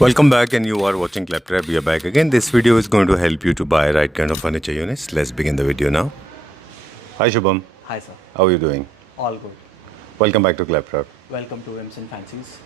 Welcome back, and you are watching Claptrap. We are back again. This video is going to help you to buy right kind of furniture units. Let's begin the video now. Hi Shubham, Hi sir, how are you doing? all good. Welcome back to Claptrap. Welcome to Ems and Fancies.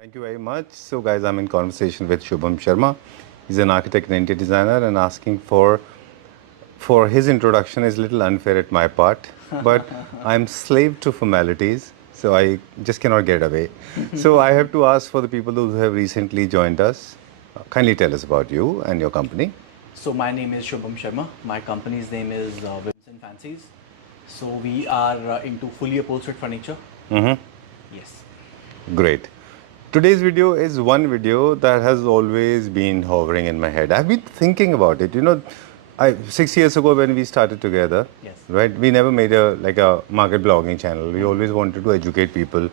Thank you very much. So guys, I'm in conversation with Shubham Sharma. He's an architect and interior designer, and asking for his introduction is a little unfair at my part, but I'm slave to formalities, so I just cannot get away. So I have to ask for the people who have recently joined us. Kindly tell us about you and your company. So my name is Shubham Sharma. My company's name is Ems and Fancies. So we are into fully upholstered furniture. Yes. Great. Today's video is one video that has always been hovering in my head. I've been thinking about it. 6 years ago when we started together, Yes. right? We never made a market blogging channel. We always wanted to educate people.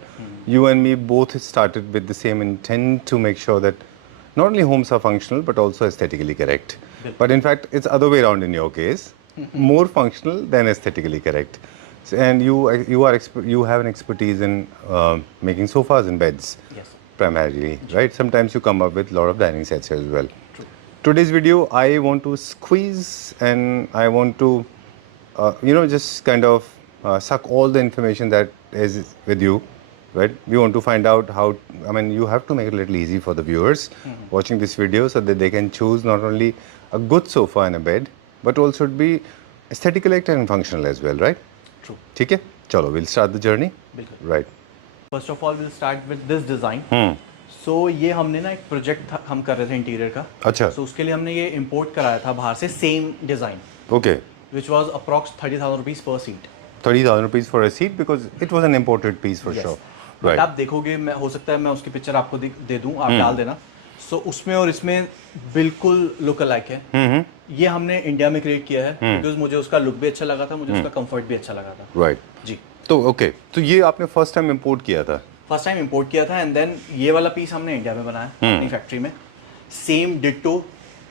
You and me both started with the same intent to make sure that not only homes are functional but also aesthetically correct. But in fact, it's other way around in your case. More functional than aesthetically correct. And you have an expertise in making sofas and beds. Yes. Primarily, right? Sometimes you come up with a lot of dining sets as well. True. Today's video, I want to squeeze and I want to, just kind of suck all the information that is with you, right? We want to find out how, you have to make it a little easy for the viewers watching this video so that they can choose not only a good sofa and a bed, but also to be aesthetically and functional as well, right? True. ठीक है? चलो, we'll start the journey. बिल्कुल. Right. First of all, we'll start with this design. So ये हमने ना एक project हम कर रहे थे इंटीरियर का. अच्छा. So उसके लिए हमने ये इंपोर्ट कराया था बाहर से same design. Okay. Which was approx 30,000 rupees per seat. 30,000 rupees for a seat because it was an imported piece for Yes. sure. But Right. आप देखोगे, मैं हो सकता है मैं उसकी पिक्चर आपको दे दूं, आप डाल देना. सो उसमें और इसमें बिल्कुल लुक अलाइक है. ये हमने इंडिया में क्रिएट किया है बिकॉज मुझे उसका लुक भी अच्छा लगा था, मुझे उसका कंफर्ट भी अच्छा लगा था. राइट. जी. तो ओके, तो ये आपने फर्स्ट टाइम इंपोर्ट किया था? फर्स्ट टाइम इंपोर्ट किया था एंड देन ये वाला पीस हमने इंडिया में बनाया अपनी फैक्ट्री में. Same ditto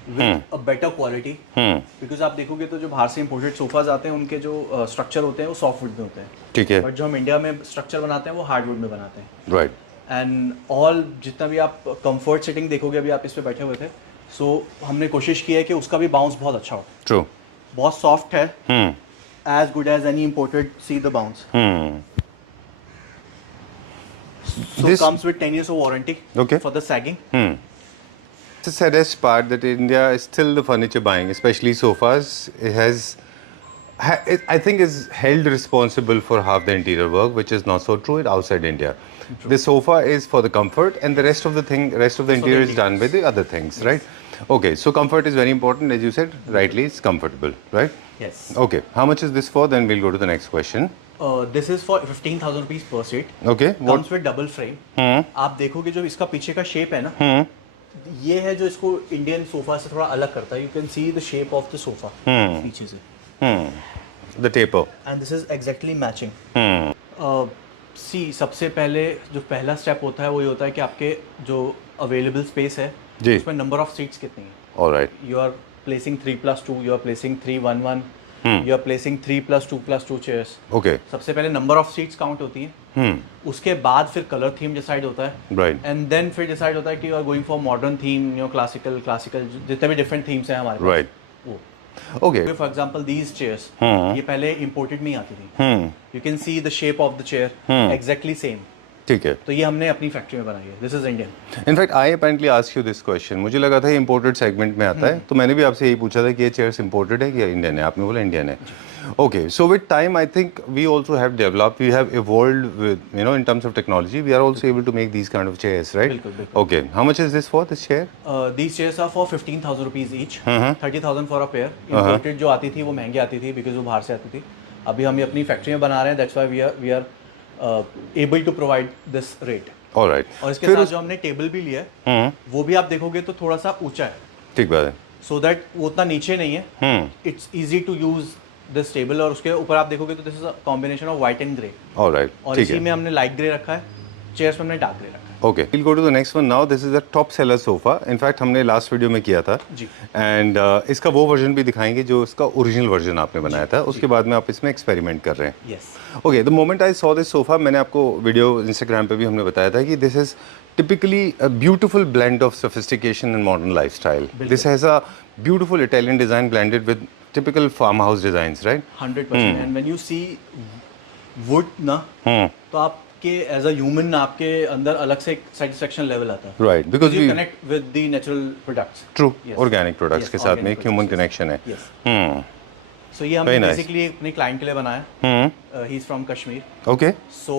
with a better quality. Because आप देखोगे तो जो बाहर से इंपोर्टेड सोफाज आते हैं उनके जो स्ट्रक्चर होते हैं वो सॉफ्टवुड में होते हैं. ठीक है. बट जो हम इंडिया में स्ट्रक्चर बनाते हैं वो हार्डवुड में बनाते हैं. राइट. एंड ऑल जितना भी आप कंफर्ट सेटिंग देखोगे, अभी आप इस पे बैठे हुए थे, सो हमने कोशिश की है कि उसका भी बाउंस बहुत अच्छा हो. ट्रू. बहुत सॉफ्ट है, as good as any imported. See the bounce. So comes with 10 years of warranty. Okay. For the sagging. The saddest part that India is still the furniture buying, especially sofas, I think is held responsible for half the interior work, which is not so true outside India. True. The sofa is for the comfort, and the rest of the interior is done with the other things, yes. Right? Okay, so comfort is very important, as you said. Rightly, it's comfortable, right? Yes. Okay, how much is this for? Then we'll go to the next question. This is for 15,000 rupees per seat. Okay. Comes with double frame. आप देखोगे जो इसका पीछे का shape है ना, ये है जो इसको इंडियन सोफा से थोड़ा अलग करता है. You can see the shape of the sofa पीछे से. The taper. And this is exactly matching. सी सबसे पहले जो पहला स्टेप होता है वो ये होता है कि आपके जो अवेलेबल स्पेस है उसमें नंबर ऑफ सीट्स कितनी है. Alright. You are placing 3+2, you are placing 3-1-1, you are placing 3+2+2 chairs. Okay. सबसे पहले नंबर ऑफ सीट्स काउंट होती है. उसके बाद फिर कलर थीम डिसाइड होता है. Right. एंड देन फिर डिसाइड होता है कि you are going for modern theme, classical जितने भी डिफरेंट थीम्स हैं हमारे पास. Right. वो Okay. For example these chairs, ये पहले इम्पोर्टेड में ही आती थी. You can see the shape of the chair exactly same. ठीक है. तो ये हमने अपनी फैक्ट्री में बनाई है. This is Indian. In fact I apparently ask you this question. मुझे लगा था ये इम्पोर्टेड सेगमेंट में आता है, तो मैंने भी आपसे यही पूछा था कि ये चेयर्स इम्पोर्टेड है या इंडियन है. आपने बोला इंडियन है. Okay, so with time, I think we also have developed, we have evolved with, in terms of technology, we are also able to make these kind of chairs, right? बिल्कुल. Okay, how much is this for, this chair? These chairs are for 15,000 rupees each. 30,000 for a pair. Imported जो आती थी वो महंगी आती थी because वो बाहर से आती थी. अभी हम ये अपनी फैक्ट्री में बना रहे हैं, that's why we are able to provide this rate. Alright, और इसके साथ जो हमने टेबल भी लिया है वो भी आप देखोगे तो थोड़ा सा ऊंचा है, ठीक बात है, सो दैट वो उतना नीचे नहीं है, it's easy to use this table. और उसके ऊपर आप देखोगे तो this is a combination of white and grey, alright, और ठीक इसी है, में हमने लाइट ग्रे रखा है, चेयर्स में हमने डार्क ग्रे रखा है। Okay, will go to the next one now. This is a top seller sofa, in fact हमने लास्ट वीडियो में किया था जी। एंड इसका वो वर्जन भी दिखाएंगे जो इसका ओरिजिनल वर्जन आपने बनाया था, उसके बाद में आप इसमें एक्सपेरिमेंट कर रहे हैं। Yes, okay, the moment I saw this sofa, मैंने आपको वीडियो इंस्टाग्राम पे भी हमने बताया था कि this is typically a beautiful blend of sophistication and modern lifestyle. This has a beautiful Italian design blended with typical farmhouse designs, right? 100%। And when you see wood ना, तो आपके एज अ ह्यूमन आपके अंदर अलग से एक satisfaction level आता है, Right, because you we connect with the natural products. true Yes. organic products Yes, के साथ में organic एक ह्यूमन products, कनेक्शन है। यस। सो ये हमने Very nice. बेसिकली अपने क्लाइंट के लिए बनाया, he is from Kashmir. Okay, so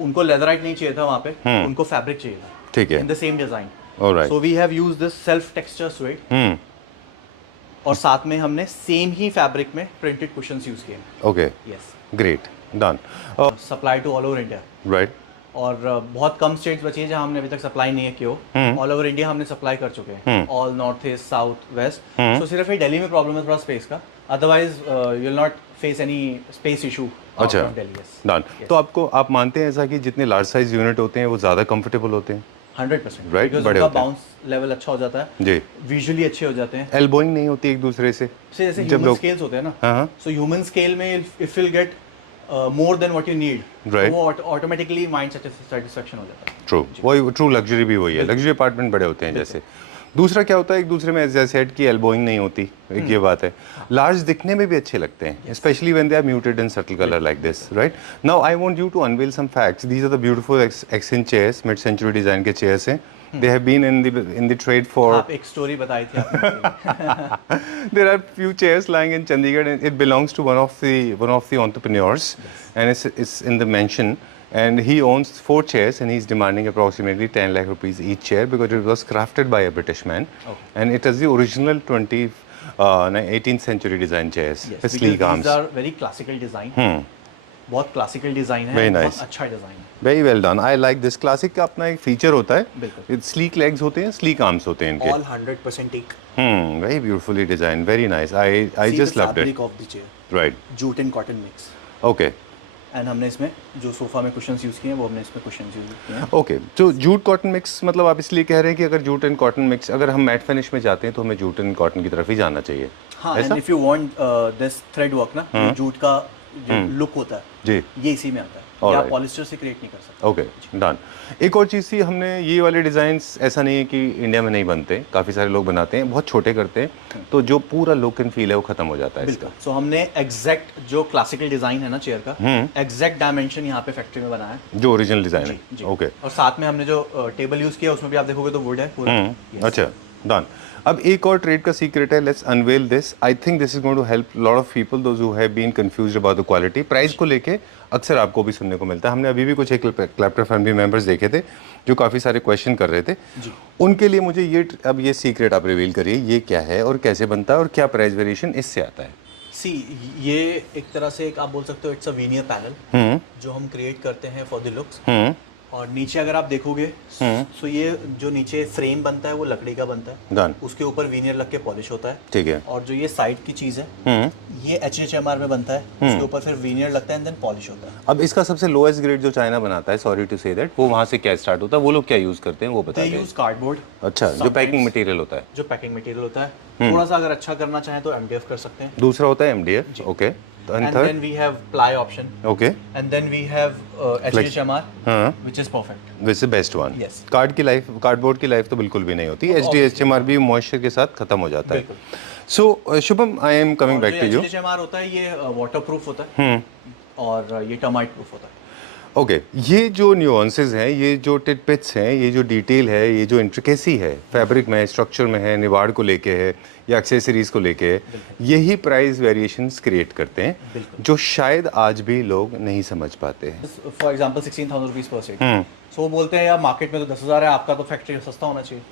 उनको लेदराइट नहीं चाहिए था वहाँ पे, उनको फैब्रिक चाहिए था ठीक है, in the same design. Alright, so we have used this self texture suede, और साथ में हमने सेम ही फैब्रिक में प्रिंटेड कुशन्स यूज किए। Okay, yes, great, done, supply to all over India. Right, और बहुत कम स्टेट्स बची हैं जहाँ हमने अभी तक सप्लाई नहीं है की हो। ऑल ओवर इंडिया हमने सप्लाई कर चुके हैं, all north east south west. So सिर्फ ये दिल्ली में प्रॉब्लम है थोड़ा स्पेस का, otherwise you will not face any space issue अच्छा, फ्रॉम दिल्ली। डन। तो आपको आप मानते हैं ऐसा कि जितने लार्ज साइज यूनिट होते हैं वो ज़्यादा कंफर्टेबल होते हैं? 100%, Right, बिकॉज बड़े उनका होते हैं। बाउंस लेवल अच्छा हो जाता है, जी, विजुअली अच्छे हो जाते हैं। एल्बोइंग नहीं होती एक दूसरे से जैसे जब ह्यूमन लोग, स्केल्स होते हैं ना, हाँ, सो ह्यूमन स्केल में if will get more than what you need, Right. वो ऑटोमेटिकली माइंड सेटिस्फेक्शन हो जाता है। ट्रू, वही ट्रू लग्जरी भी वही है, लग्जरी अपार्टमेंट बड़े होते हैं जैसे। दूसरा क्या होता है एक दूसरे में जैसे सेट की एल्बोइंग नहीं होती, एक ये बात है। लार्ज दिखने में भी अच्छे लगते हैं, specially when they are muted in subtle colour like this, right? Now I want you to unveil some facts. These are the beautiful exchange chairs, mid century design के चेयर्स हैं। They have been in the trade for, आप एक story बताई थी आपने। there are few chairs lying in Chandigarh and it belongs to one of the entrepreneurs, and it's in the mansion, and he owns 4 chairs and he's demanding approximately 10 lakh rupees each chair because it was crafted by a British man, and it is the original 18th century design chairs with sleek arms. These are very classical design, बहुत classical design है, Very बहुत nice. अच्छा design है। Very well done. I like this. Classic का अपना एक feature होता है, बिल्कुल। स्लीक लेग्स होते हैं, स्लीक आर्म्स होते हैं इनके। All 100% teak. Very beautifully designed, very nice. I See just the loved it. fabric of the chair. Right. Jute and cotton mix. Okay. And हमने इसमें जो सोफा में कुशन्स यूज किए हैं वो हमने इसमें कुशन्स यूज किए हैं। ओके, तो जूट कॉटन मिक्स मतलब आप इसलिए कह रहे हैं कि अगर जूट एंड कॉटन मिक्स, अगर हम मैट फिनिश में जाते हैं तो हमें जूट एंड कॉटन की तरफ ही जाना चाहिए। हाँ, ऐसा? And if you want this thread work ना, जो जूट का जो लुक होता है जी, ये इसी में आता है, ये Alright. आप पॉलिस्टर से क्रिएट नहीं कर सकते। Okay, done. एक और चीज़ थी, हमने ये वाले डिज़ाइंस ऐसा नहीं है कि इंडिया में नहीं बनते, काफ़ी सारे लोग बनाते हैं, बहुत छोटे करते हैं, तो जो पूरा लुक एंड फील है वो खत्म हो जाता है इसका। बिल्कुल। सो हमने एग्जैक्ट जो क्लासिकल डिजाइन है ना चेयर का, एग्जैक्ट डायमेंशन यहाँ पे फैक्ट्री में बनाया है। जो ओरिजिनल डिज़ाइन जी, है, जी। ओके। और साथ में हमने जो टेबल यूज किया उसमें भी आप देखोगे तो वुड है पूरा। Yes. अच्छा, डन। अब एक और ट्रेड का सीक्रेट है, let's unveil this. I think this is going to help lot of people those who have been confused about the quality. Price को लेके अक्सर आपको भी सुनने को मिलता है, हमने अभी भी कुछ एक क्लैप्टर फैमिली मेंबर्स देखे थे जो काफ़ी सारे क्वेश्चन कर रहे थे, उनके लिए मुझे ये अब ये सीक्रेट आप रिवील करिए, ये क्या है और कैसे बनता है और क्या प्राइस वेरिएशन इससे आता है? सी, ये एक तरह से एक आप बोल सकते हो इट्स अ वीनियर पैनल जो हम क्रिएट करते हैं फॉर द लुक्स। और नीचे अगर आप देखोगे सो ये जो नीचे फ्रेम बनता है वो लकड़ी का बनता है, डन, उसके ऊपर वीनियर लग के पॉलिश होता है, ठीक है। और जो ये साइड की चीज़ है ये HHMR में बनता है, उसके ऊपर फिर वीनियर लगता है एंड देन पॉलिश होता है। अब इसका सबसे लोएस्ट ग्रेड जो चाइना बनाता है, सॉरी टू से दैट, वो वहाँ से क्या स्टार्ट होता है, वो लोग क्या यूज़ करते हैं वो दे बताइए। Use cardboard. अच्छा, जो पैकिंग मटेरियल होता है, जो पैकिंग मटेरियल होता है, थोड़ा सा अगर अच्छा करना चाहें तो MDF कर सकते हैं। दूसरा होता है MDF, okay, and and third, then we have ply option, okay, and then we have HHMR हाँ, which is perfect. Which is best one. Yes. Cardboard की लाइफ तो बिल्कुल भी नहीं होती, HDHMR भी मॉइस्चर के साथ खत्म हो जाता है। बिल्कुल। So Shubham, I am coming back to you. HHMR होता है ये वाटर प्रूफ होता है और ये टर्माइट प्रूफ होता है। ओके, ये जो न्यूआंसेस हैं, ये जो टिटपिट्स हैं, ये जो डिटेल है, ये जो इंट्रिकेसी है फैब्रिक में, स्ट्रक्चर में है, निवाड़ को लेके है या एक्सेसरीज को लेके है, यही प्राइस वेरिएशंस क्रिएट करते हैं जो शायद आज भी लोग नहीं समझ पाते हैं। For example 16,000 rupees per set, so वो बोलते हैं यार मार्केट में तो 10,000 है, आपका तो फैक्ट्री सस्ता होना चाहिए,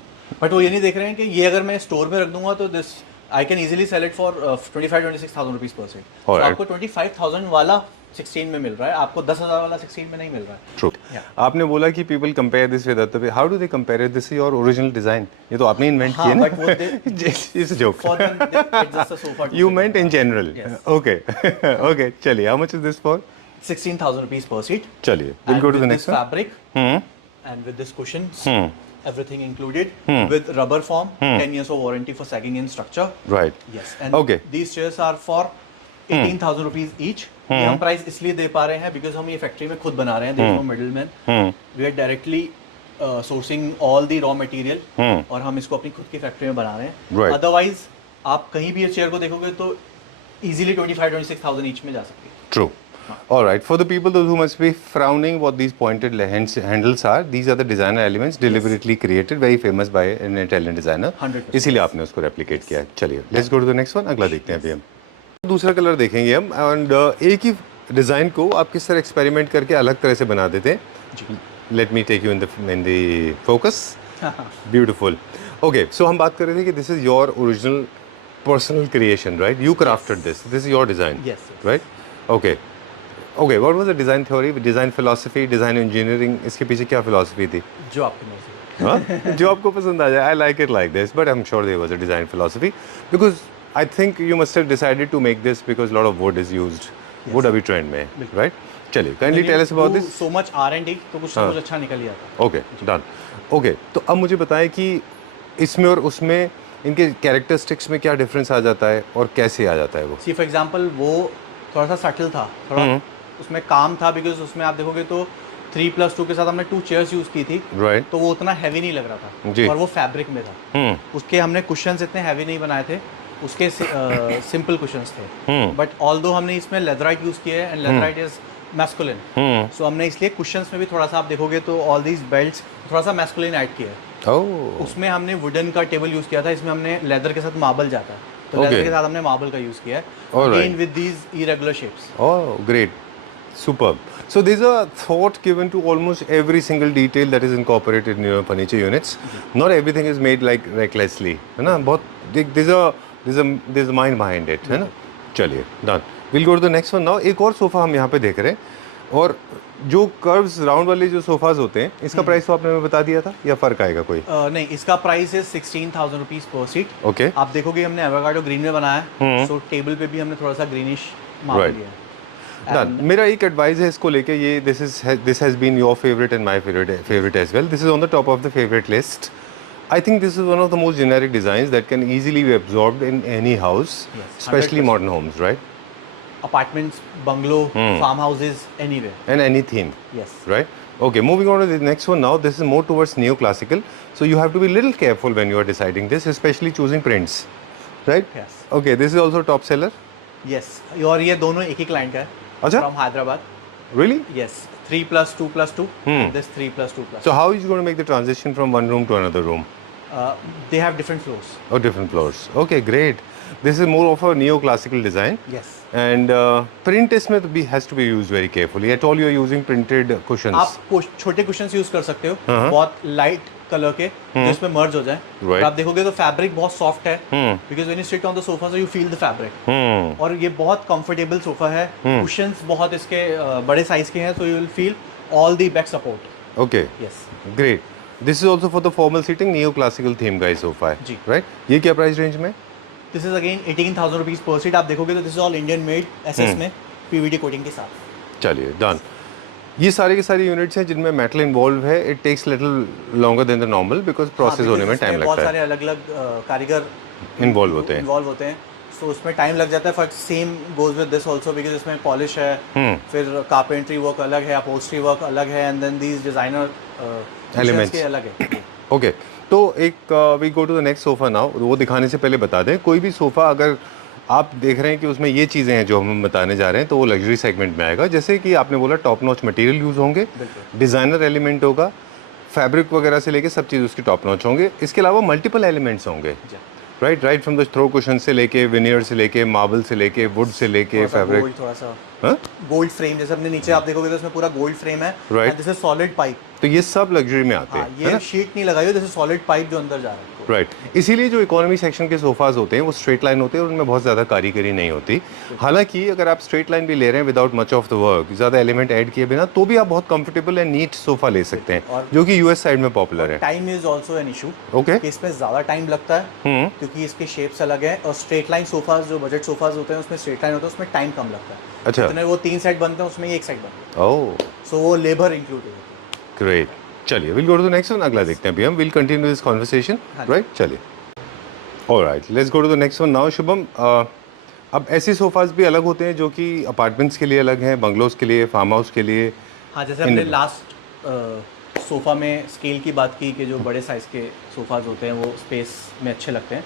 बट वो ये नहीं देख रहे हैं कि ये अगर मैं स्टोर में रख दूंगा तो this I can easily sell it for 25-26,000 rupees per seat. So Alright. आपको 25,000 वाला 16 में मिल रहा है, आपको 10,000 वाला 16 में नहीं मिल रहा है. ट्रू. Yeah. आपने बोला कि people compare this with other, how do they compare it? This is your original design. ये तो आपने इन्वेंट हाँ, किया ना. but वो they- it's a joke. For them, it's just a sofa. to You sit meant on. in general. Yes. Okay. Okay. चलिए, how much is this for? 16,000 rupees per seat. चलिए, we'll And go to the with next this one. fabric and with this cushions, everything included with rubber form, 10 years of warranty for sagging in structure. Right. Yes, and Okay. these chairs are for 18,000 rupees each. ये हम price इसलिए दे पा रहे हैं because हम ये factory में खुद बना रहे हैं. There is no middleman. We are directly sourcing all the raw material और हम इसको अपनी खुद की फैक्ट्री में बना रहे हैं. Right. अदरवाइज आप कहीं भी ये चेयर को देखोगे तो इजीली 25-26,000 ईच में जा सकती है. True. All right. For the people those who must be frowning what these pointed handles are, these are the designer elements deliberately created, very famous by an Italian designer. 100%. इसीलिए आपने उसको replicate किया है. चलिए, let's go to the next one. अगला देखते हैं अभी हम. दूसरा कलर देखेंगे हम and एक ही डिज़ाइन को आप किस तरह एक्सपेरिमेंट करके अलग तरह से बना देते हैं. Let me take you in the focus. Beautiful. Okay, so हम बात कर रहे थे कि this is your original personal creation, right? You crafted this. This is your design. Yes, yes. Right? Okay. Okay, what was the design theory, design philosophy, design engineering? इसके पीछे क्या philosophy थी? जो आपकी मर्जी. हाँ? जो आपको पसंद आ जाए. I like it like this, but I'm sure there was a design philosophy because I think you must have decided to make this because a lot of wood is used. Wood अभी trend में है, right? चलिए, kindly tell us about this. So much R&D तो कुछ ना कुछ अच्छा निकल ही आता है. Okay, done. ओके, तो अब मुझे बताएं कि इसमें और उसमें इनके कैरेक्टरिस्टिक्स में क्या डिफरेंस आ जाता है और कैसे आ जाता है वो? सी फॉर एग्जांपल वो थोड़ा सा सटल था, थोड़ा उसमें काम था बिकॉज उसमें आप देखोगे तो 3+2 के साथ हमने 2 चेयर्स यूज की थी. राइट. तो वो उतना हैवी नहीं लग रहा जी. था और वो फैब्रिक में था. उसके हमने कुशंस इतने हैवी नहीं बनाए थे, उसके सिंपल कुशंस थे. बट ऑल्दो हमने इसमें लेदराइट यूज किया है एंड लेदराइट इज मैस्कुलिन. सो हमने इसलिए कुशंस में भी थोड़ा सा आप देखोगे तो ऑल दीज बेल्ट्स थोड़ा सा मैस्कुलिन ऐड किया है. ओह. उसमें हमने वुडन का टेबल यूज किया था, इसमें हमने लेदर के साथ मार्बल जाता है तो Okay. लेदर के साथ हमने मार्बल का यूज किया है. Alright. Again with these irregular shapes. Oh, great. Superb. So there's a thought given to almost every single detail that is incorporated in your furniture units. Not everything is made like recklessly, है ना? बहुत there's a mind behind it, है ना? चलिए, done. We'll go to the next one now. एक और sofa हम यहाँ पे देख रहे हैं और जो कर्व्स राउंड वाले जो सोफाज होते हैं इसका प्राइस तो आपने हमें बता दिया था या फर्क आएगा कोई? नहीं, इसका प्राइस है 16,000 रुपीज पर सीट. ओके. आप देखोगे हमने एवोकाडो ग्रीन में बनाया है, सो टेबल पे भी हमने थोड़ा सा ग्रीनिश मार्बल Right. लिया है. Done. मेरा एक एडवाइस है इसको लेके, ये this has been your favorite and my favorite as well. This is on the top of the favorite list. I think this is one of the most generic designs that can easily be absorbed in any house, Yes, especially 100%. modern homes, right? Apartments, bungalow, farm houses, anywhere. And any theme, Yes. right? Okay, moving on to the next one now. This is more towards neoclassical, so you have to be a little careful when you are deciding this, especially choosing prints, right? Yes. Okay, this is also top seller. Yes. और ये दोनों एक ही client का है. अच्छा? From Hyderabad. Really? Yes. 3+2+2. This 3+2+2. So how is going to make the transition from one room to another room? They have different floors. Oh, different floors. Okay, great. This is more of a neoclassical design. Yes. And print इसमें तो भी has to be used very carefully. At all you are using printed cushions. आप छोटे cushions use कर सकते हो, बहुत light colour के जो इसमें मर्ज हो जाए. Right. और आप देखोगे तो फैब्रिक बहुत सॉफ्ट है because when you sit on the sofa so you feel the fabric. और ये बहुत कंफर्टेबल सोफा है. कुशंस बहुत इसके बड़े साइज के हैं, so you will feel all the back support. Okay. Yes. Great. This is also for the formal seating, neoclassical theme का सोफा है. जी. Right? ये क्या प्राइस रेंज में? This is again 18,000 rupees per seat. आप देखोगे तो this is all Indian made SS में PVD coating के साथ. चलिए, डन. ये सारे के सारे यूनिट्स हैं जिनमें मेटल इन्वॉल्व है. It takes little longer than the normal because process होने में टाइम बहुत लगता सारे है. अलग अलग कारीगर इन्वॉल्व होते हैं. इन्वॉल्व होते हैं, सो उसमें टाइम लग जाता है. For same goes with this also because इसमें पॉलिश है, फिर कारपेंट्री वर्क अलग है, अपहोल्स्ट्री वर्क अलग है, and then these designer Elements. के अलग है. ओके, तो एक we go to the next sofa now. वो दिखाने से पहले बता दें, कोई भी सोफा अगर आप देख रहे हैं कि उसमें ये चीज़ें हैं जो हम बताने जा रहे हैं तो वो लग्जरी सेगमेंट में आएगा. जैसे कि आपने बोला टॉप नॉच मटेरियल यूज़ होंगे, डिज़ाइनर एलिमेंट होगा, फैब्रिक वगैरह से लेके सब चीज़ उसकी टॉप नॉच होंगे. इसके अलावा मल्टीपल एलिमेंट्स होंगे, right from the throw cushion से लेके विनियर से लेके मार्बल से लेके वुड से लेके फैब्रिक. थोड़ा सा हाँ? गोल्ड फ्रेम, जैसे अपने नीचे आप देखोगे तो इसमें पूरा गोल्ड फ्रेम है, Right. And this is solid pipe. तो ये सब लग्जरी में आते हाँ, हैं, है ये ना? शीट नहीं लगाई हुई, दिस इज सॉलिड पाइप जो अंदर जा रहा है। राइट इसीलिए जो इकोनॉमी सेक्शन के सोफाज होते हैं वो स्ट्रेट लाइन होते हैं और उनमें बहुत ज़्यादा कारीगरी नहीं होती। हालांकि अगर आप स्ट्रेट लाइन भी ले रहे हैं without much of the work, ज़्यादा एलिमेंट ऐड किए बिना, तो भी आप बहुत कंफर्टेबल एंड नीट सोफा ले सकते हैं, और- जो कि यूएस साइड में पॉपुलर है। Time is also an issue, okay कि इसमें ज़्यादा टाइम लगता है क्योंकि इसके शेप्स अलग है, और स्ट्रेट लाइन सोफाज जो बजट सोफाज होते हैं उसमें स्ट्रेट लाइन होता है, उसमें टाइम कम लगता है। अच्छा। जितने वो 3 सेट बनते हैं उसमें एक सेट बनता है, ओह सो वो लेबर इंक्लूड होती ग्रेट। चलिए will go to the next one, अगला देखते हैं अभी हम। विल कंटिन्यू दिस कॉन्वर्सेशन, हाँ। राइट? चलिए alright, let's go to the next one now. Shubham, अब ऐसे सोफाज भी अलग होते हैं जो कि अपार्टमेंट्स के लिए अलग हैं, बंगलोज के लिए, फार्म हाउस के लिए। है। हाँ, जैसे हमने लास्ट सोफ़ा में स्केल की बात की कि जो बड़े साइज़ के सोफ़ाज होते हैं वो स्पेस में अच्छे लगते हैं,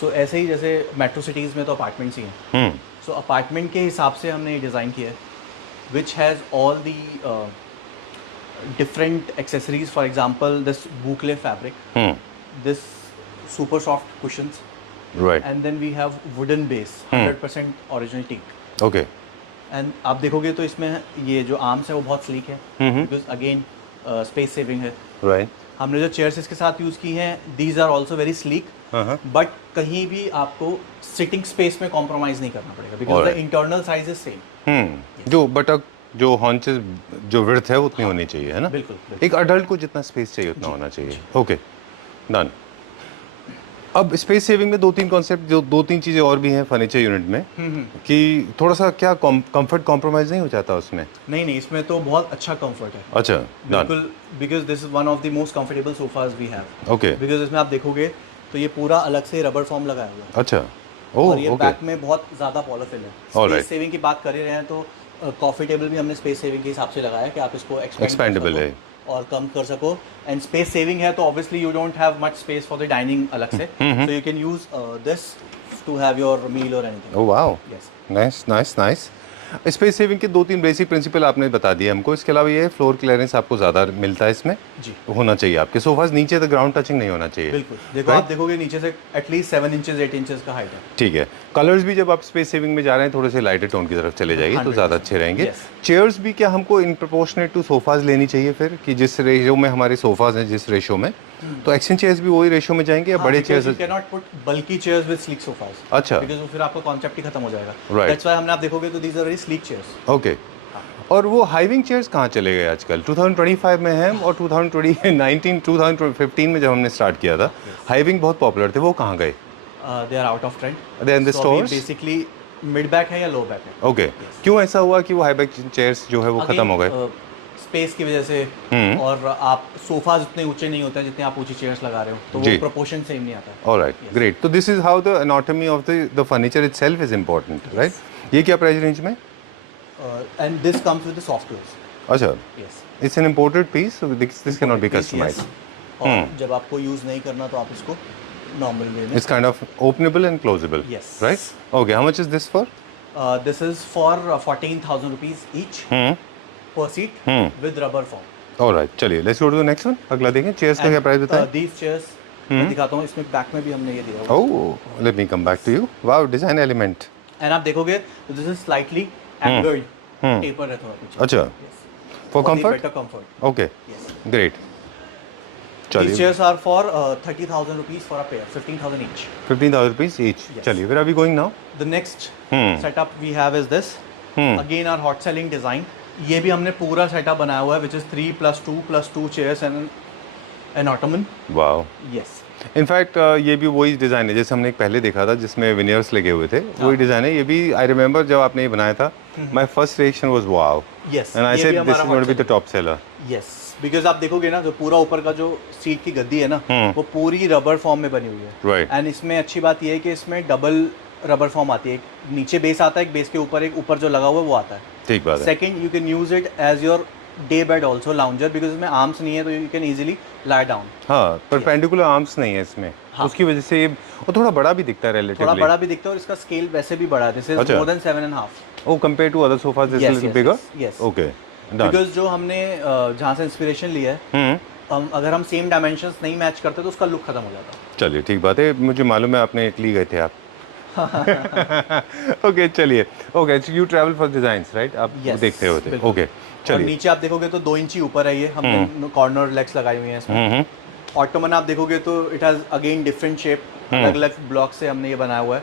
सो ऐसे ही जैसे मेट्रो सिटीज़ में तो अपार्टमेंट्स ही हैं, सो अपार्टमेंट के हिसाब से हमने ये डिज़ाइन किया है, which has all the different accessories. For example, this boucle fabric, this super soft cushions, right and then we have wooden base, 100% original teak. Okay And आप देखोगे तो इसमें ये जो आर्म्स है वो बहुत स्लीक है, because again space saving है। राइट हमने जो चेयर्स इसके साथ यूज़ की हैं, these are also very sleek, but कहीं भी आपको सिटिंग स्पेस में कॉम्प्रोमाइज़ नहीं करना पड़ेगा, because the Alright. internal size is same. जो बटक जो हॉन्चेस जो विड्थ है उतनी होनी चाहिए, है ना? बिल्कुल, बिल्कुल। एक अडल्ट को जितना स्पेस चाहिए उतना होना चाहिए। Okay done. अब स्पेस सेविंग में 2-3 कॉन्सेप्ट, जो 2-3 चीज़ें और भी हैं फर्नीचर यूनिट में, कि थोड़ा सा क्या कंफर्ट कॉम्प्रोमाइज़ नहीं हो जाता उसमें? नहीं, इसमें तो बहुत अच्छा कंफर्ट है। अच्छा डन। बिल्कुल, because this is one of the most comfortable sofas we have. Okay because इसमें आप देखोगे तो ये पूरा अलग से रबर फॉर्म लगाया हुआ है, अच्छा और ये ओह ओके बैक में बहुत ज़्यादा पॉलिफिल है। Alright. स्पेस सेविंग की बात कर ही रहे हैं तो कॉफ़ी टेबल भी हमने स्पेस सेविंग के हिसाब से लगाया है कि आप इसको Expandable है। और कम कर सको, एंड स्पेस सेविंग है तो obviously you don't have much space for the dining अलग से, so you can use this to have your meal और anything. Oh wow yes, nice nice nice. Space saving के 2-3 बेसिक प्रिंसिपल आपने बता दिए हमको। इसके अलावा ये फ्लोर क्लियरेंस आपको ज़्यादा मिलता है इसमें, जी होना चाहिए आपके सोफाज नीचे तक ग्राउंड टचिंग नहीं होना चाहिए। बिल्कुल। देखो आप देखोगे नीचे से एटलीस्ट 7 इंचेस 8 इंचेस का हाइट है। ठीक है। कलर्स भी जब आप स्पेस सेविंग में जा रहे हैं थोड़े से लाइटर टोन की तरफ चले जाइए तो 100% ज़्यादा अच्छे रहेंगे। Yes. चेयर्स भी क्या हमको इन प्रोपोर्शनेट टू सोफाज लेनी चाहिए फिर, कि जिस रेशियो में हमारे सोफाज हैं जिस रेशियो में, तो एक्शन चेयर्स भी वही रेशियो में जाएंगे या बड़े chairs? You can not put bulky chairs with sleek sofas, अच्छा। बिकॉज़ वो फिर आपका कॉन्सेप्ट ही खत्म हो जाएगा। Right. दैट्स व्हाई हमने आप देखोगे तो these are very sleek chairs. Okay. और वो हाइविंग चेयर्स कहाँ चले गए आजकल? 2025 में हैं और 2015 में जब हमने स्टार्ट किया था हाइविंग बहुत पॉपुलर थे, वो कहाँ गए? They are out of trend. They are in the stores? Basically mid back है या लो बैक है। ओके क्यों ऐसा हुआ कि वो हाईबैक चेयर्स जो है वो खत्म हो गए? स्पेस की वजह से, और आप सोफाज उतने ऊंचे नहीं होते हैं जितने आप ऊंची चेयर्स लगा रहे हो, तो जी। वो प्रोपोर्शन सेम नहीं आता है। Alright great. तो this is how the anatomy of the furniture itself is important, right? ये क्या प्राइस रेंज में? And this comes with the soft close. अच्छा yes, it's an imported piece, so this can not be customized. और जब आपको use नहीं करना तो आप इसको नॉर्मल वे में। It's kind of openable and closable, Yes. Right? Okay, how much is this for? This is for 14,000 rupees each per seat with rubber foam. Alright चलिए let's go to the next one. अगला देखें chairs का क्या price बताएं? These chairs मैं दिखाता हूँ, इसमें बैक में भी हमने ये दिया हुआ oh let me come back to you. Wow design element. है। एंड आप देखोगे तो this is slightly angled, taper रहता है पीछे। अच्छा for comfort? Better comfort. Okay great. These चलिए chairs are for 30,000 rupees for a pair, 15,000 each. 15,000 rupees each। Yes. चलिए where are we going now? The next setup we have is this. Again our hot selling design. ये भी हमने पूरा setup बनाया हुआ है, which is 3+2+2 chairs and an ottoman. Wow Yes. In fact ये भी वही डिज़ाइन है जैसे हमने एक पहले देखा था जिसमें विनियर्स लगे हुए थे, वही डिज़ाइन है ये भी। आई रिमेंबर जब आपने ये बनाया था, my first reaction was wow, Yes. And I ये सेड भी दिस इज हमारा going hot to be the top seller. selling. Yes. Because आप देखोगे ना जो पूरा ऊपर का जो सीट की गद्दी है ना, वो पूरी रबर फॉर्म में बनी हुई है। Right. एंड इसमें अच्छी बात ये है कि इसमें डबल रबर फॉर्म आती है, एक नीचे बेस आता है, एक बेस के ऊपर एक ऊपर जो लगा हुआ है वो आता है। ठीक बात है। Second, you can use it as your day bed also lounger, because इसमें आर्म्स नहीं है तो you can easily lie down. हाँ परपेंडिकुलर आर्म्स नहीं है इसमें, उसकी वजह से ये और थोड़ा बड़ा भी दिखता है थोड़ा रिलेटिवली। बड़ा भी दिखता है और इसका स्केल वैसे भी बड़ा है, दिस इज अच्छा। More than 7.5। Oh compare to other sofas this is bigger. Yes, okay done. Because जो हमने जहाँ से इंस्पिरेशन लिया है, अगर हम सेम डायमेंशंस नहीं मैच करते तो उसका लुक खत्म हो जाता है। चलिए ठीक बात है। मुझे मालूम है आपने इटली गए थे आप। ओके चलिए, okay you travel for designs right, आप Yes, देखते होते, बिल्कुल। ओके और चलिए। नीचे आप देखोगे तो 2 इंची ऊपर है ये, हमने कॉर्नर लेग्स लगाई हुई हैं इसमें। ऑटोमन आप देखोगे तो it has again different shape, अलग अलग ब्लॉक से हमने ये बनाया हुआ है,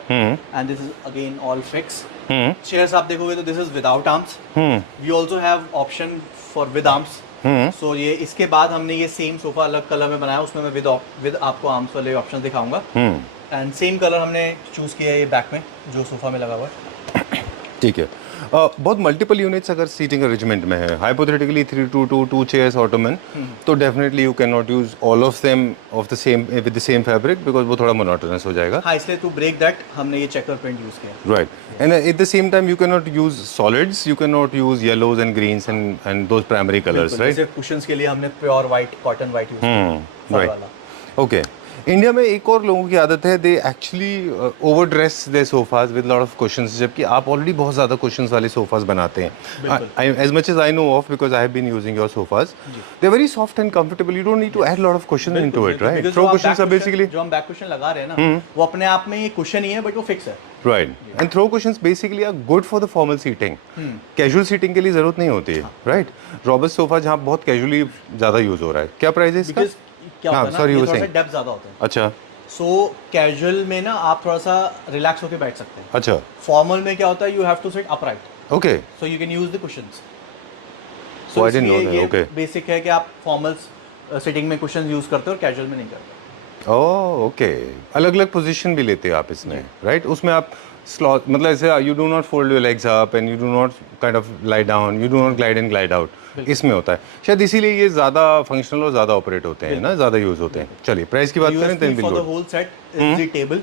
and this is again all fix. Chairs आप देखोगे तो this is without arms, we also have option for with arms. So ये इसके बाद हमने ये सेम सोफा अलग कलर में बनाया, उसमें मैं विद आपको आर्म्स वाले ऑप्शन दिखाऊंगा, एंड सेम कलर हमने चूज किया है ये बैक में जो सोफा में लगा हुआ है। ठीक है, बहुत मल्टीपल यूनिट्स अगर सीटिंग अरेंजमेंट में है, हाइपोथेटिकली 3-2-2 2 चेयर्स ऑटोमन, तो definitely you can not use all of them of the same with the same fabric because वो थोड़ा मोनोटोनस हो जाएगा। हाँ, इसलिए टू ब्रेक दैट हमने ये चेकर प्रिंट यूज किया। Right. And at the same time, you cannot use solids. You cannot use yellows and greens and those primary colors, बिल्कुल, right? जैसे कुशन्स के लिए हमने pure white, cotton white use किया फर right. वाला। Okay. India में एक और लोगों की आदत है, they actually over dress they sofas with lot of cushions, जबकि आप ऑलरेडी बहुत ज़्यादा कुशंस वाले सोफाज बनाते हैं। As much as I know of because I have been using your sofas, they are very soft and comfortable, you don't need to add lot of cushion into it, right? Throw cushions are basically, जो हम back cushion लगा रहे हैं ना, वो अपने आप में ये कुशन ही है, बट वो फिक्स है। Right, and throw cushions basically are good for the formal seating, casual seating के लिए जरूरत नहीं होती है, राइट? रॉबर्ट सोफा जहाँ बहुत कैजुअली ज़्यादा यूज हो रहा है, क्या प्राइस है इसका? बिकॉज क्या होता है ना, sorry, you ये were थोड़ा सा saying. डेप्थ ज्यादा होता है, अच्छा सो कैजुअल में ना आप थोड़ा सा रिलैक्स होकर बैठ सकते हैं। अच्छा, फॉर्मल में क्या होता है, you have to sit upright, okay, so you can use the cushions. Oh, I didn't know that. Okay. Basic है कि आप फॉर्मल सिटिंग में कुशंस यूज करते हो और कैजुअल में नहीं करते। ओह ओके, अलग अलग पोजीशन भी लेते हैं आप इसमें, राइट? उसमें आप स्लॉट, मतलब ऐसे you do not fold your legs up and you do not kind of lie down, you do not glide and glide out, इसमें होता है शायद, इसीलिए ये ज़्यादा फंक्शनल और ज़्यादा ऑपरेट होते हैं ना, ज़्यादा यूज होते हैं। चलिए प्राइस की बात करें तो for the whole set is the table,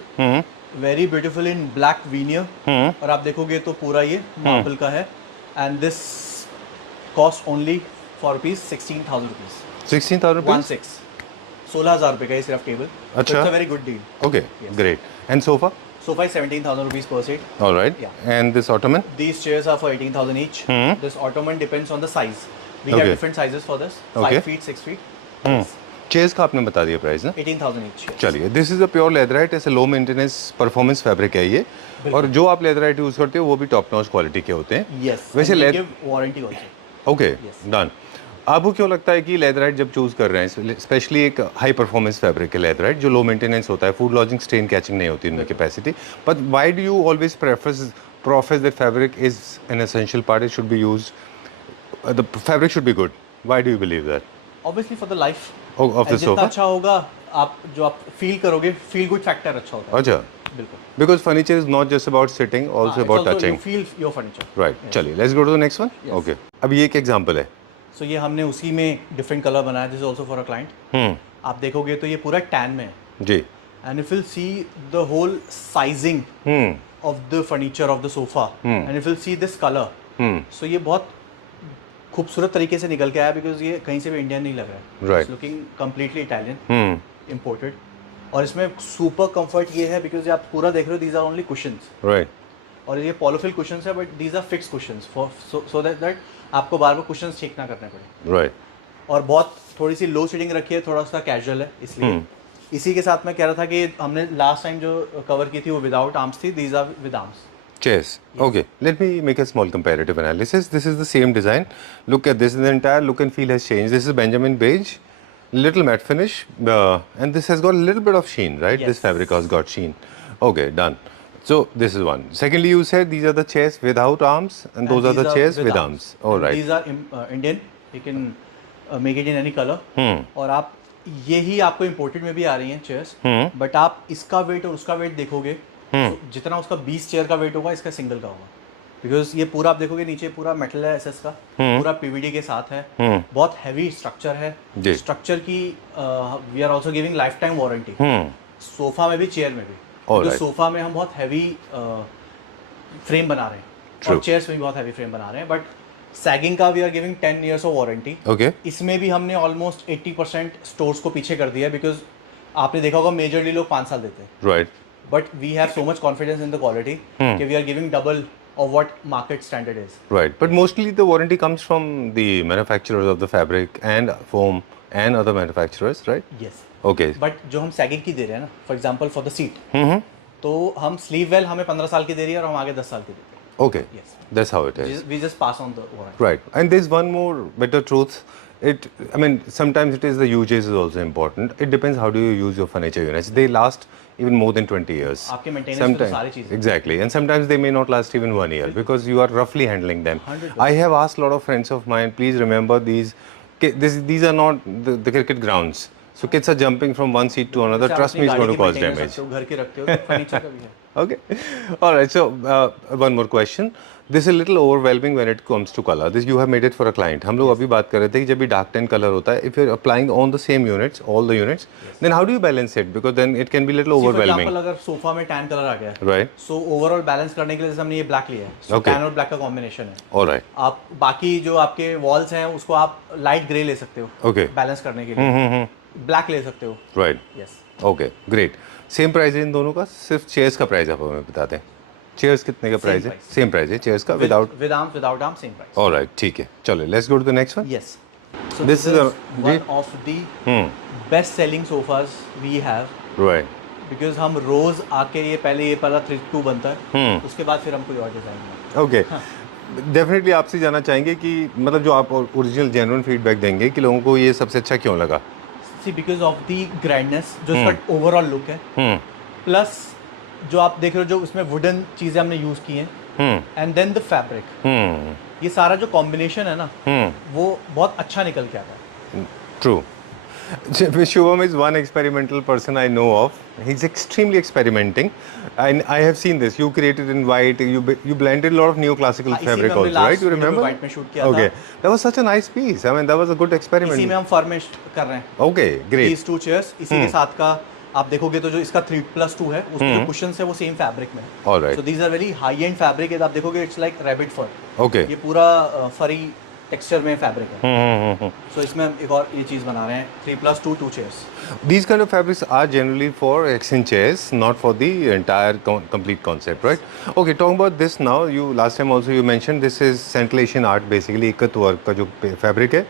very beautiful in black veneer, और आप देखोगे तो पूरा ये मार्बल का है, and this cost only for rupees 16,000 rupees. 16,000 rupees, 16,000 रुपए का ये सिर्फ टेबल। अच्छा, it's a very good deal. Okay great, and sofa? Sofa is 17,000 rupees per seat. All right, Yeah. and this ottoman? These chairs are for 18,000 each. This ottoman depends on the size. We have Okay. different sizes for this. Okay. 5 feet, 6 feet. Chairs का आपने बता दिया price ना? 18,000 each. Yes. चलिए, this is a pure leatherette, ऐसे low maintenance performance fabric है ये, और जो आप लेदराइट यूज करते हो वो भी टॉप नॉच क्वालिटी के होते हैं। Yes. वैसे And we lathe, give warranty also. Okay Yes. Done. आपको क्यों लगता है कि लेदराइट जब चूज कर रहे हैं, स्पेशली एक हाई परफॉर्मेंस फैब्रिक है लेदराइट, जो लो मेंटेनेंस होता है, फूड लॉजिंग स्ट्रेन कैचिंग नहीं होती इनमें capacity, but why do you always prefer that fabric is an essential part, it should be used, the fabric should be good, why do you believe that? Obviously for the life. Of the And जितना sofa? अच्छा होगा, आप जो आप feel करोगे, feel good factor अच्छा होता है। अच्छा, बिल्कुल। Because furniture is not just about sitting, also It's about also you touching, feel your furniture. Right? चलिए let's go to the next one. Okay, अब ये एक एग्जांपल है। So ये हमने उसी में डिफरेंट कलर बनाया, this also for a client. आप देखोगे तो ये पूरा टैन में है, जी, and if you'll see the whole sizing of the furniture of the sofa, and if you'll see this color, so ये बहुत खूबसूरत तरीके से निकल के आया, बिकॉज ये कहीं से भी इंडियन नहीं लग रहा है, Right. It's looking completely Italian, imported, और इसमें सुपर कंफर्ट ये है बिकॉज आप पूरा देख रहे हो, these are only cushions, right, और ये पॉलोफिल कुशंस है, but these are fix cushions for so that आपको बार बार कुशंस ठीक ना करने पड़े, राइट, और बहुत थोड़ी सी लो सीटिंग रखी है, थोड़ा सा कैजुअल है, इसलिए इसी के साथ मैं कह रहा था कि हमने लास्ट टाइम जो कवर की थी वो विदाउट आर्म्स थी, these are with arms. chairs. Okay, let me make a small comparative analysis. This is the same design. Look at this, the entire look and feel has changed. This is Benjamin beige, little matte finish, and this has got a little bit of sheen, right? Yes. This fabric has got sheen. Okay, done. So this is one. Secondly, you said these are the chairs without arms, and those are the chairs with arms. All right. These are Indian. You can make it in any color. और आप यही आपको imported में भी आ रही हैं chairs, but आप इसका वेट और उसका वेट देखोगे, तो जितना उसका 20 चेयर का वेट होगा, इसका सिंगल का होगा, बिकॉज ये पूरा आप देखोगे नीचे पूरा मेटल है एसएस का, पूरा पीवीडी के साथ है, बहुत हैवी स्ट्रक्चर है, जी। स्ट्रक्चर की we are also giving life time warranty, sofa में भी चेयर में भी, All तो right. सोफा में हम बहुत हैवी फ्रेम बना रहे हैं, और True. चेयर्स में भी बहुत हैवी फ्रेम बना रहे हैं, बट सैगिंग का we are giving 10 years of warranty. Okay. इसमें भी हमने ऑलमोस्ट 80% स्टोर्स को पीछे कर दिया, बिकॉज आपने देखा होगा मेजरली लोग 5 साल देते हैं, Right. But we have so much confidence in the quality कि we are giving double of what market standard is. Right. But mostly the warranty comes from the manufacturers of the fabric and foam and other manufacturers, right? Yes, Okay. But जो हम sagging की दे रहे हैं ना, for example for the seat, तो हम sleeve well हमें 15 साल की दे रही है और हम आगे 10 साल की देते हैं। Okay, Yes. that's how it is. We just pass on the warranty. Right. And there's one more better truth. I mean, sometimes it is the usage is also important. It depends how do you use your furniture units. They last even more than 20 years. आपके maintenance पे तो सारी चीज़ें। Exactly. And sometimes they may not last even 1 year because you are roughly handling them. 100%. I have asked a lot of friends of mine, please remember these are not the cricket grounds. So kids are jumping from one seat to another. जैसे आप Trust अपनी me, it's गाड़ी going to की cause maintenance damage. रखते हो, घर की रखते हो, तो फर्नीचर का भी है। Okay. All right. So one more question. This is a little overwhelming when it comes to color. This you have made it for a client. हम लोग अभी बात कर रहे थे कि जब भी dark tan color होता है, if you're applying on the same units, all the units, then how do you balance it? Because then it can be a little For overwhelming. example, अगर सोफा में टैन कलर आ गया है, Right. so overall balance करने के लिए जैसे हमने ये ब्लैक लिया है, so Okay. टैन और ब्लैक का कॉम्बिनेशन है। All right. आप बाकी जो आपके वॉल्स हैं उसको आप लाइट ग्रे ले सकते हो, Okay. बैलेंस करने के लिए। ब्लैक ले सकते हो। Right. Yes. Okay. Great. Same price है इन दोनों का, सिर्फ चेयर्स का प्राइस आप हमें बता दें। चेयर्स कितने का प्राइस है? price. सेम प्राइस है चेयर्स का without. With arms without arms same price. Alright, ठीक है। चलो let's go to the next one. Yes. So This this is is a- one जी। of the best selling sofas we have right. because हम रोज आके ये पहले 3-2 बनता है, उसके बाद फिर हम कोई और डिजाइन बनाते ओके। डेफिनेटली आपसे जानना चाहेंगे कि मतलब जो आप ओरिजिनल जेन्युइन फीडबैक देंगे कि लोगों को ये सबसे अच्छा क्यों लगा? हैं। See because of the grandness जो इसका ओवरऑल लुक है, प्लस जो आप देख रहे हो जो उसमें वुडन चीजें हमने यूज की हैं, एंड देन द फैब्रिक, ये सारा जो कॉम्बिनेशन है ना, वो बहुत अच्छा निकल के आता है। True. Shubham is one experimental person I know of. He's extremely experimenting, and I have seen this. You created in white. You blended a lot of neoclassical हाँ, इसी में fabric हमने also, last right? You video में remember? white में shoot किया था। Okay, that was such a nice piece. I mean, that was a good इसी experiment. में हम फर्निश कर रहे हैं। Okay, great. These 2 chairs, इसी के साथ का आप देखोगे तो जो इसका 3+2 है, उसके जो कुशन्स है वो सेम फैब्रिक में है। All right. So these are very high end fabric है, आप देखोगे it's like rabbit fur. Okay. ये पूरा फरी टेक्सचर में फैब्रिक है। सो इसमें हम एक और ये चीज़ बना रहे हैं, 3+2 2 chairs। These kind of fabrics are generally for accent chairs, not for the entire complete concept, right? Okay, talking about this now, you last time also you mentioned this is Central Asian art, basically ikat work का जो fabric है।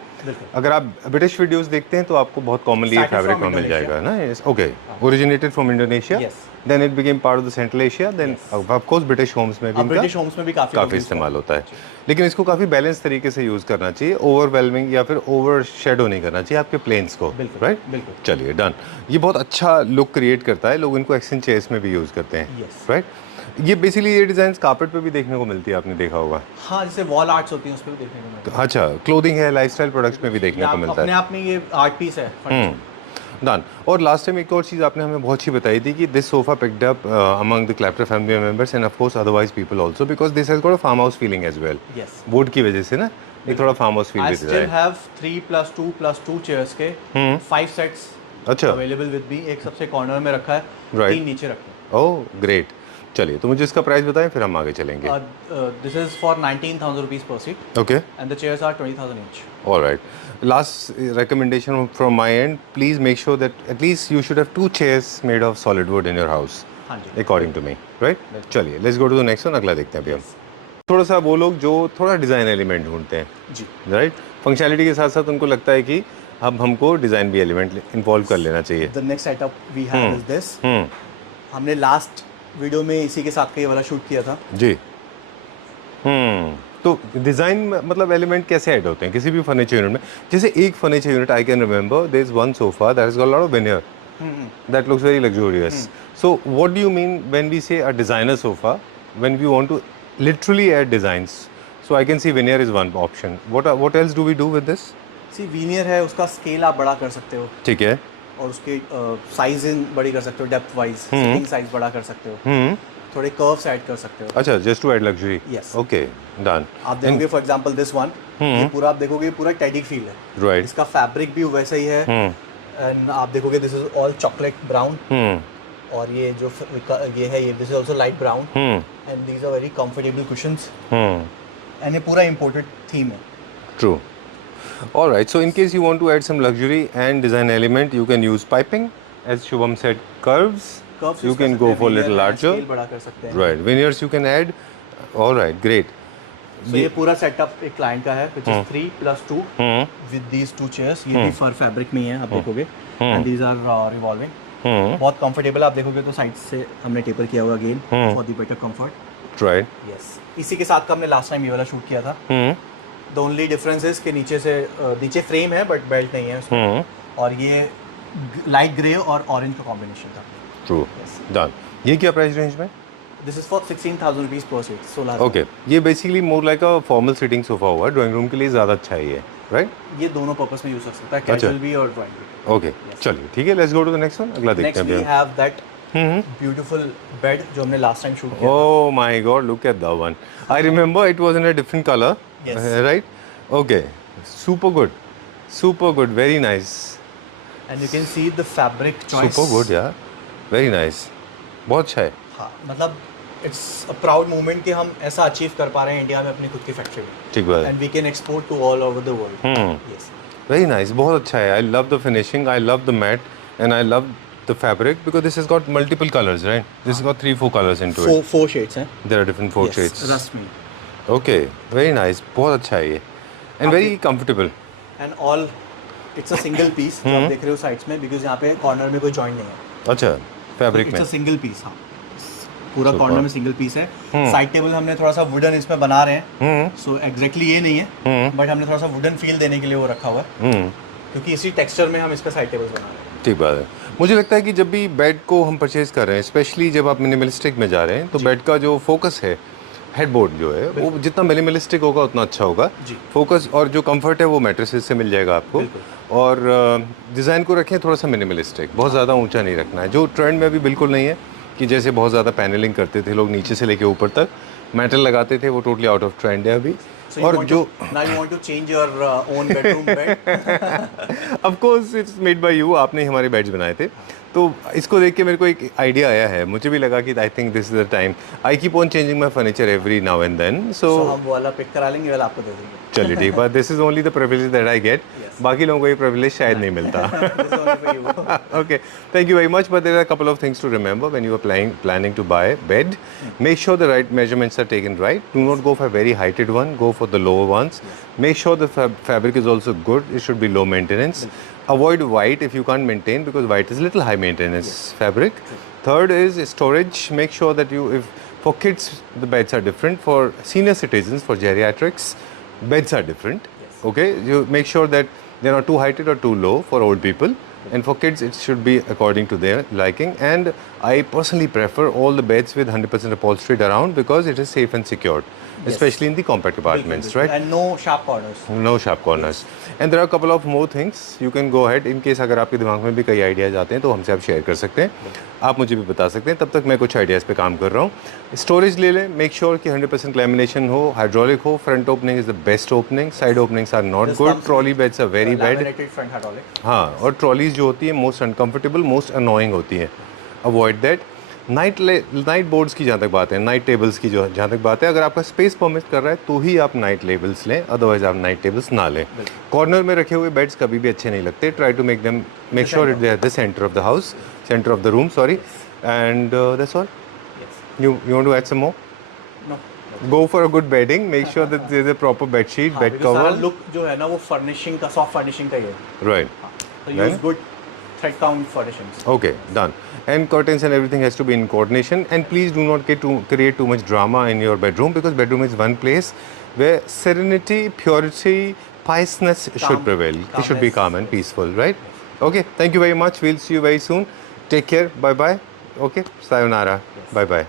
अगर आप British videos देखते हैं तो आपको बहुत कॉमनली ये Started फैब्रिक from में मिल Indonesia. जाएगा ना। Okay, originated from Indonesia, Yes. Then it became part of the central Asia, then of course British homes में भी अब इनका ब्रिटिश होम्स में भी काफ़ी इस्तेमाल होता है। लेकिन इसको काफ़ी बैलेंस तरीके से यूज़ करना चाहिए, ओवरवेलमिंग या फिर ओवर शेडो नहीं करना चाहिए आपके प्लेन्स को, बिल्कुल, राइट? बिल्कुल। चलिए डन। ये बहुत अच्छा लुक क्रिएट करता है, लोग इनको एक्सेंट चेयर्स में भी यूज़ करते हैं, Yes. राइट? ये बेसिकली ये डिज़ाइन कार्पेट पे भी देखने को मिलती है, आपने देखा होगा। हाँ, जैसे वॉल आर्ट्स होती हैं उस पर भी देखने को मिलता है। अच्छा, क्लोथिंग है, लाइफस्टाइल प्रोडक्ट्स में भी देखने को आप मिलता अपने है। आप में ये आर्ट पीस है। डन। और लास्ट टाइम एक और चीज़ आपने हमें बहुत अच्छी बताई थी कि this sofa picked up among the क्लैप्टर family members and of course otherwise people also because this has got a farm house feeling as well. Yes. Wood की वजह से ना एक थोड़ा फार्म हाउस फील I भी still देता है। have 3+2+2 chairs के 5 sets अच्छा, अवेलेबल विद मी। एक सबसे कॉर्नर में रखा है, Right. 3 नीचे रखे हैं। Oh great. चलिए तो मुझे इसका प्राइस बताएं फिर हम आगे चलेंगे। This is for 19,000 rupees per seat okay, and the chairs are 20,000 each. Alright. Last recommendation from my end, please make sure that at least you should have 2 chairs made of solid wood in your house, हाँ जी। according to me, right? चलिए let's go to the next one, अगला देखते हैं अभी हम। थोड़ा सा वो लोग जो थोड़ा डिज़ाइन एलिमेंट ढूंढते हैं, जी। राइट? फंक्शनैलिटी के साथ साथ उनको लगता है कि अब हमको डिज़ाइन भी एलिमेंट इन्वॉल्व कर लेना चाहिए। The next setup we have is this. हमने लास्ट वीडियो में इसी के साथ का ये वाला शूट किया था। जी। तो डिज़ाइन मतलब एलिमेंट कैसे ऐड होते हैं किसी भी फर्नीचर यूनिट में? जैसे एक furniture unit I can remember there is one sofa that has got a lot of veneer that looks very luxurious. So what do you mean when we say a designer sofa, when we want to literally add designs? So I can see veneer is one option. What else do we do with this? See veneer है, उसका scale आप बड़ा कर सकते हो ठीक है। और उसके साइज बड़ी कर सकते हो, डेप्थ वाइज सिटिंग साइज बड़ा कर सकते हो, थोड़े कर्व्स ऐड कर सकते हो। अच्छा, just to add luxury. Yes. Okay, done. आप देखोगे फॉर एग्जांपल दिस वन, ये पूरा आप देखोगे पूरा टेडी फील है। Right. इसका फैब्रिक भी वैसा ही है, एंड आप देखोगे this is all chocolate brown, और ये जो ये है ये this is also light brown, and these are very comfortable cushions, and ये पूरा इंपोर्टेड थीम है। True. All right. So in case you want to add some luxury and design element, you can use piping, as Shubham said, curves. Curves You use कर can सकते go हैं, for veneer little है, larger. scale बड़ा कर सकते हैं। Right. Veneers you can add. All right. Great. So ये पूरा सेटअप एक क्लाइंट का है, which is 3+2 with these 2 chairs। ये भी फर फैब्रिक में ही है, आप देखोगे, and these are revolving। बहुत कंफर्टेबल, आप देखोगे तो साइड से हमने टेपर किया हुआ again for the better comfort. Right. Yes, इसी के साथ का हमने लास्ट टाइम ये वाला शूट किया था। द ओनली डिफरेंस इज कि नीचे फ्रेम है बट बेल्ट नहीं है उसमें, और ये लाइट ग्रे और ऑरेंज का कॉम्बिनेशन था। True, done. ये क्या प्राइस रेंज में? This is for 16,000 rupees per seat, 16,000। Okay, ये basically more like a formal sitting sofa हुआ, ड्राइंग रूम के लिए ज़्यादा अच्छा है ये, राइट? ये दोनों पर्पस में यूज कर सकता है, कैजुअल भी और ड्राइंग भी। ओके, चलिए ठीक है, let's go to the next one. अगला देखते नेक्स्ट हैं we have that beautiful bed जो हमने लास्ट टाइम शूट किया। Oh my God, look at that one. I remember it was in a different color, Yes. right? Okay, super good, very nice. And you can see the fabric choice. Super good, yeah, very nice. बहुत अच्छा है। हाँ, मतलब it's a proud moment कि हम ऐसा achieve कर पा रहे हैं इंडिया में अपनी खुद की फैक्ट्री में, ठीक बात है। And we can export to all over the world. Yes, Very nice, बहुत अच्छा है। I love the finishing, I love the matte, and I love the fabric because this has got multiple colors, right? This has got 3-4 colors into it. Four shades हैं। There are different 4 shades. Rust में Okay, very nice, बहुत अच्छा है ये, and very comfortable. And all it's a single piece जो आप देख रहे हो साइड्स में, बिकॉज यहाँ पे कॉर्नर में कोई जॉइंट नहीं है। अच्छा, फैब्रिक इट्स में। A single piece. हाँ, पूरा Super. कॉर्नर में सिंगल पीस है। साइड टेबल हमने थोड़ा सा वुडन इसमें बना रहे हैं, सो एग्जैक्टली ये नहीं है, बट हमने थोड़ा सा वुडन फील देने के लिए वो रखा हुआ है, क्योंकि इसी टेक्सचर में हम इसका साइड टेबल बना रहे हैं। ठीक बात है। मुझे लगता है कि जब भी बेड को हम परचेज कर रहे हैं, स्पेशली जब आप मिनिमलिस्टिक में जा रहे हैं, तो बेड का जो फोकस है, हेडबोर्ड जो है वो जितना मिनिमलिस्टिक होगा उतना अच्छा होगा। जी। फोकस और जो कंफर्ट है वो मैट्रेसेस से मिल जाएगा आपको। और डिज़ाइन को रखें थोड़ा सा मिनिमलिस्टिक, बहुत ज़्यादा ऊंचा नहीं रखना है, जो ट्रेंड में अभी बिल्कुल नहीं है कि जैसे बहुत ज़्यादा पैनलिंग करते थे लोग नीचे से लेके ऊपर तक मेटल लगाते थे, वो टोटली आउट ऑफ ट्रेंड है अभी। और जो now you want to change your own bedroom bed। Of course it's made by you, आपने ही हमारे बेड्स बनाए थे, तो इसको देख के मेरे को एक आइडिया आया है, मुझे भी लगा कि I think this is the time I keep on changing my furniture every now and then. So हम वो वाला पिक करा लेंगे, वाला आपको दे देंगे। चलिए ठीक बात, this is only the privilege that I get, बाकी लोगों को ये प्रिविलेज शायद नहीं मिलता। This is only for you। Okay, thank you very much, but there are a couple of things to remember when you are planning to buy a bed. Make sure the right measurements are taken right. Do not go for a very heighted one, go for the lower ones. Make sure the fabric is also good, it should be low maintenance. Avoid white if you can't maintain, because white is little high maintenance fabric. Third is storage. Make sure that for kids the beds are different, for senior citizens, for geriatrics beds are different. Okay, you make sure that they're not too heighted or too low for old people, and for kids it should be according to their liking. And I personally prefer all the beds with 100% upholstered around, because it is safe and secured, especially in the compact apartments, right? And no sharp corners। No sharp corners. And there are a couple of more things you can go ahead in case अगर आपके दिमाग में भी कई ideas आते हैं तो हमसे आप शेयर कर सकते हैं, आप मुझे भी बता सकते हैं। तब तक मैं कुछ आइडियाज़ पे काम कर रहा हूँ। स्टोरेज ले लें, मेक श्योर कि 100% लैमिनेशन हो, हाइड्रोलिक हो, front opening is the best opening, side openings are not good, trolley beds are very bad. Laminated front hydraulic। हाँ, और ट्रॉलीज जो होती है मोस्ट अनकम्फर्टेबल, मोस्ट अनोइंग होती हैं, अवॉइड दैट। नाइट बोर्ड्स की जहाँ तक बात है, नाइट टेबल्स की जो जहाँ तक बात है, अगर आपका स्पेस परमिट कर रहा है तो ही आप नाइट टेबल्स लें, अदरवाइज आप नाइट टेबल्स ना लें। कॉर्नर में रखे हुए बेड्स कभी भी अच्छे नहीं लगते। Try to make sure it they are the centre of the house, centre of the room, sorry, and that's all. You want to add some more? No। Go for a good bedding, make sure that there is a proper bed sheet, हाँ, bed because सारा cover, look जो है ना वो furnishing का, soft furnishing का ही है। right? So use good thread count furnishings। Okay, done. And curtains and everything has to be in coordination. And please do not create too much drama in your bedroom, because bedroom is one place where serenity, purity, piousness should prevail. It should be calm and peaceful, right? Okay, thank you very much. We'll see you very soon. Take care. Bye bye. Okay, sayonara. Bye bye.